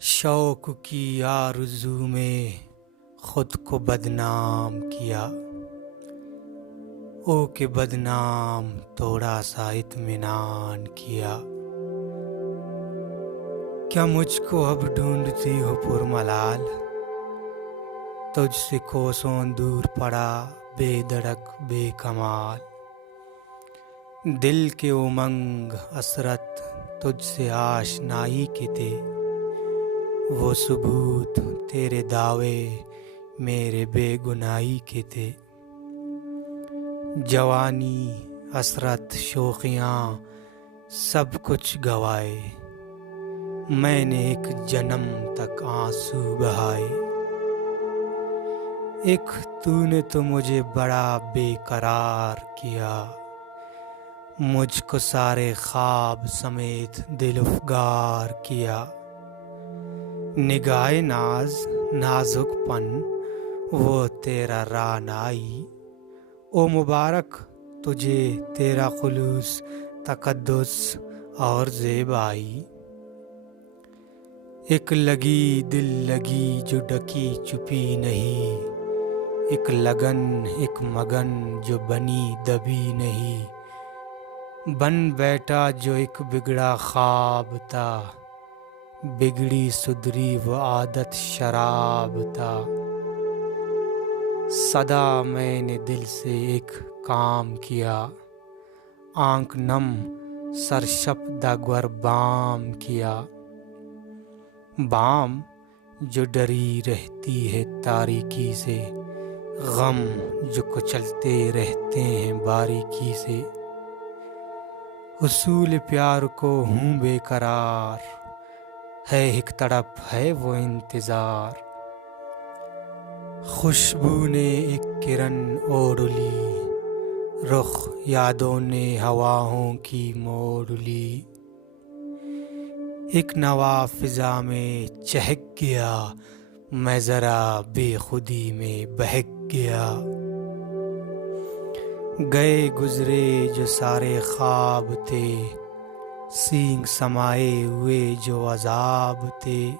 شوق کی آرزو میں خود کو بدنام کیا، او کہ بدنام تھوڑا سا اطمینان کیا۔ کیا مجھ کو اب ڈھونڈتی ہو پرملال، تجھ سے کوسوں دور پڑا بے دھڑک بے کمال۔ دل کے امنگ حسرت تجھ سے آشنائی کے تھے، وہ ثبوت تیرے دعوے میرے بے گناہی کے تھے۔ جوانی حسرت شوخیاں سب کچھ گوائے، میں نے ایک جنم تک آنسو بہائے۔ ایک تو نے تو مجھے بڑا بے قرار کیا، مجھ کو سارے خواب سمیت دل افگار کیا۔ نگاہ ناز نازک پن وہ تیرا رعنائی، او مبارک تجھے تیرا خلوص تقدس اور زیبائی۔ ایک لگی دل لگی جو ڈکی چھپی نہیں، ایک لگن ایک مگن جو بنی دبی نہیں۔ بن بیٹھا جو ایک بگڑا خواب تھا، بگڑی سدھری وہ عادت شراب تھا۔ صدا میں نے دل سے ایک کام کیا، آنکھ نم سرشپدہ گر بام کیا۔ بام جو ڈری رہتی ہے تاریکی سے، غم جو کچلتے رہتے ہیں باریکی سے۔ اصول پیار کو ہوں بے قرار، ہے ایک تڑپ ہے وہ انتظار۔ خوشبو نے ایک کرن اوڑھ لی، رخ یادوں نے ہواؤں کی موڑ لی۔ ایک نوا فضا میں چہک گیا، میں ذرا بے خودی میں بہک گیا۔ گئے گزرے جو سارے خواب تھے، سینگ سمائے ہوئے جو عذاب تھے۔